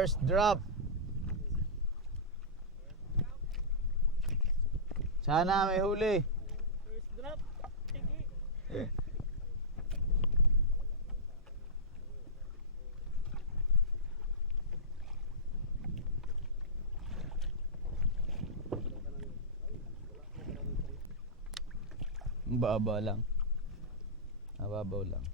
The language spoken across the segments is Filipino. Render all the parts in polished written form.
First drop. Sana may huli. First drop. Tiki. Baba lang. Mababaw lang.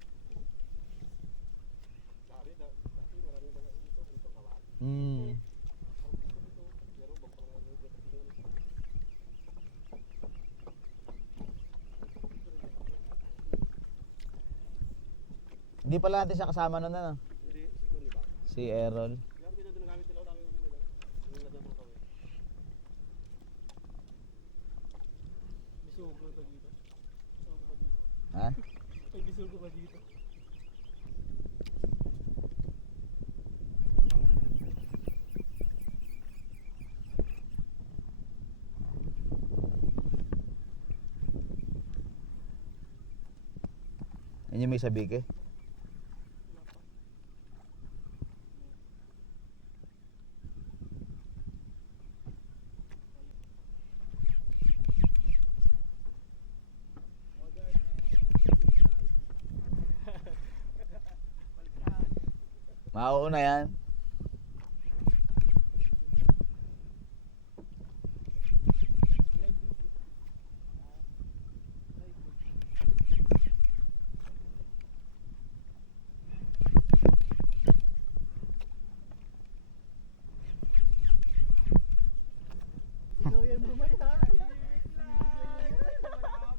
Hindi pala natin siya kasama nun ano? Hindi, si Kuya ba? Si Errol. Yung ginagamit nila, dami ulo nila. Yung ladang mga kawin. Bisugo pa dito. Bisugo pa dito. Ha? May bisugo pa dito. Yan yung may sabike. Mauuna yan. Ikaw yan mamaya.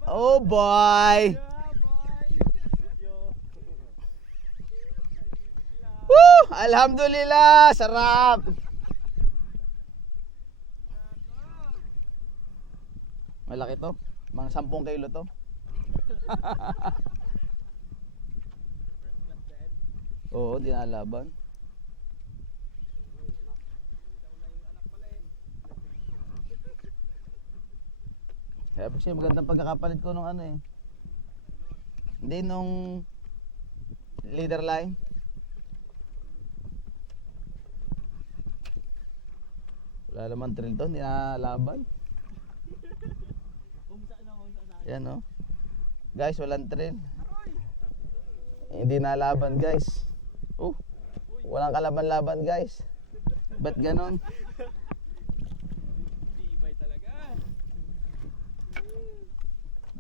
Oh boy! Woo! Alhamdulillah! Sarap! Malaki to. Mga 10 kilo to. Oo, di nalaban. Kaya kasi magandang pagkakapalit ko nung ano eh. Hindi nung leader line. Wala naman trail to, hindi nalaban. Yan o. Guys, walang trail. Hindi nalaban guys. Walang kalaban-laban guys. Ba't ganon? Tibay talaga.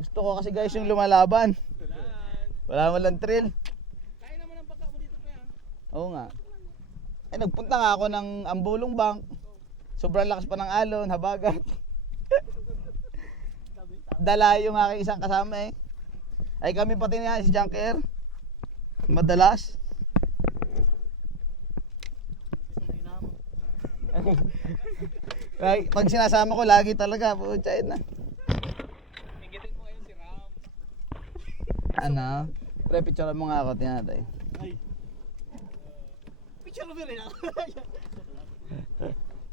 Gusto ko kasi guys yung lumalaban. Wala mo lang trail. Kaya naman ang baka mo dito pa yan. Oo nga. Eh nagpunta nga ako ng Ambulong Bank. Sobrang lakas pa ng alon, habagat. Dala yung aking isang kasama eh. Ay kami pati niya si Junker. Madalas. Ay, pag sinasama ko lagi talaga, putya na. Inggitin mo ngayon si Ram. Ano? Pre, picture mo nga ako, tingnan natin. Ay. Picture mo rin ako.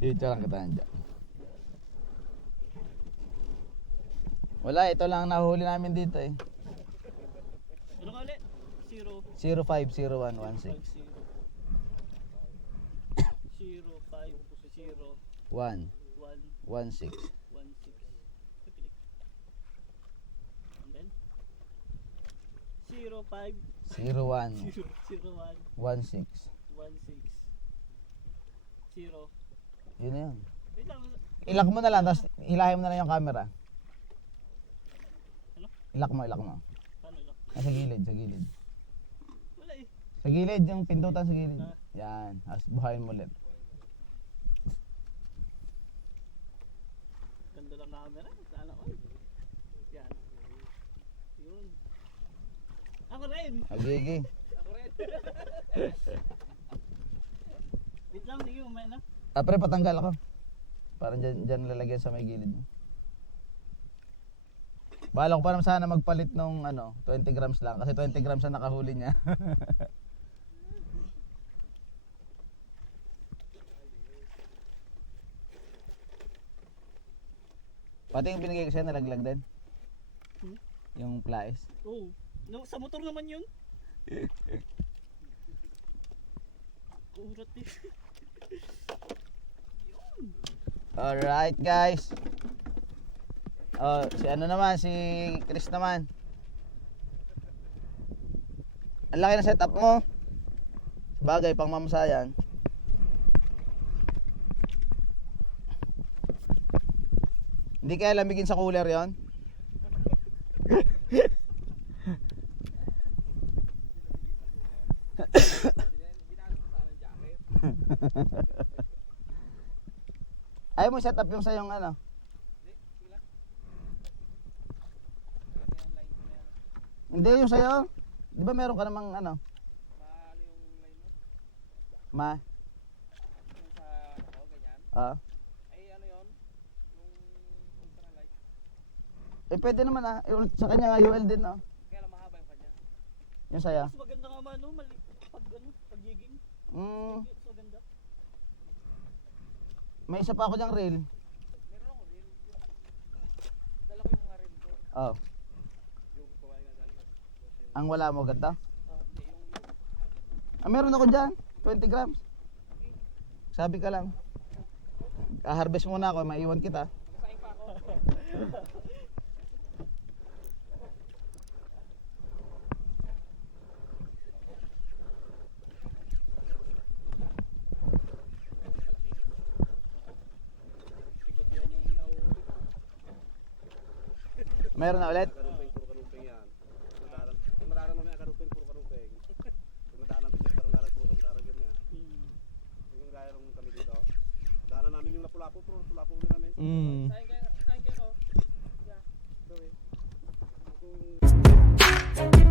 Picture lang kita nandiyan. Wala, ito lang nahuli namin dito eh. Ano ka ulit? 050116. 1 116. 16. And then 05 01 01 16. 16 0. Yun na yun. Wait lang. Ilak mo na lang, tapos hilahin mo na lang yung camera. Ano? Ilak mo. Paano lang? Sa gilid, sa gilid. Wala eh. Sa gilid, yung pindutan sa gilid. Yan, tapos buhayin mo ulit. Ganda ng camera. Sana all. Yan. Yun. Ako rin. Agigi. Ako rin. Wait lang, sige, umay na. Pre, patanggal ako. Parang dyan lalagyan sa may gilid mo. Balak ko pa naman sana magpalit nung 20 grams lang. Kasi 20 grams na nakahuli niya. Pati yung binigay ko sa'yo, nalaglag din. Yung plies. Oo. No, sa motor naman yun. Kurat eh. Alright guys. Oh, si ano naman, si Chris naman. Ang laki ng setup mo. Bagay, pang mamsayan. Hindi kaya lamigin sa cooler yon? Ayaw mo setup yung sa yung ano? Hindi yung sa'yo. Di ba meron ka namang ano? Ma? Yung sa ako, ganyan. Ah. Ay, ano yun? Yung ultralight. Eh pwede naman ah. Sa kanya nga UL din ah. Kaya lang mahaba yung kanya. Yung saya. Mas maganda nga man, no? Pag jigging. Mm, Mas maganda. may isa pa ako dyang reel. Meron ako rin. Dala ko yung mga rin ko. Oh. Yung kawain nga dali. Ang wala mo ganda. Hindi, yung Ah, meron ako dyan. 20 grams. Sabi ka lang. Harvest muna ako, maiwan kita. magkasaing pa ako. Bigot yan yung nauuli. Meron na ulit. Karumpeng, puro karumpeng yan. Kung nadaran namin ang karumpeng, puro karumpeng. Kung nadaran namin yung karumpeng, puro karumpeng yan. Yung gaya nung kami dito. Daanan namin yung lapu-lapu, puro lapu-lapu ulit namin. Mm. Saing kayo ko. Yeah. Ito eh. Kung